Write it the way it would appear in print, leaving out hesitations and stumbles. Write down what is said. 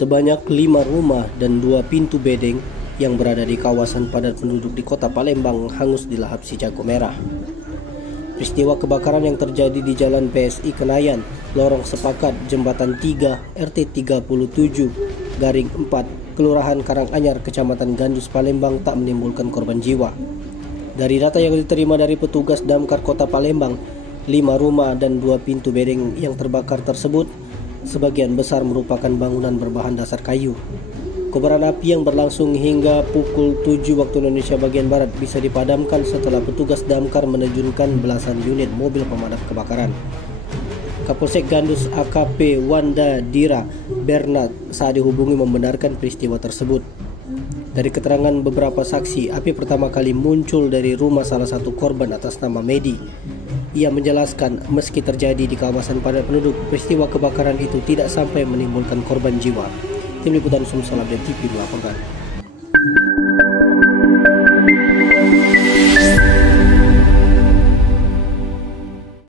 Sebanyak 5 rumah dan 2 pintu bedeng yang berada di kawasan padat penduduk di kota Palembang hangus dilahap si jago merah. Peristiwa kebakaran yang terjadi di Jalan PSI Kenayan, Lorong Sepakat, Jembatan 3, RT 37, Garing 4, Kelurahan Karanganyar, Kecamatan Gandus, Palembang tak menimbulkan korban jiwa. Dari data yang diterima dari petugas Damkar Kota Palembang, 5 rumah dan 2 pintu bedeng yang terbakar tersebut sebagian besar merupakan bangunan berbahan dasar kayu. Kobaran api yang berlangsung hingga pukul 7 waktu Indonesia bagian Barat bisa dipadamkan setelah petugas damkar menerjunkan belasan unit mobil pemadam kebakaran. Kapolsek Gandus AKP Wanda Dira Bernard saat dihubungi membenarkan peristiwa tersebut. Dari keterangan beberapa saksi, api pertama kali muncul dari rumah salah satu korban atas nama Medi. Ia menjelaskan meski terjadi di kawasan padat penduduk, peristiwa kebakaran itu tidak sampai menimbulkan korban jiwa. Tim Liputan Sumsel Update TV melaporkan.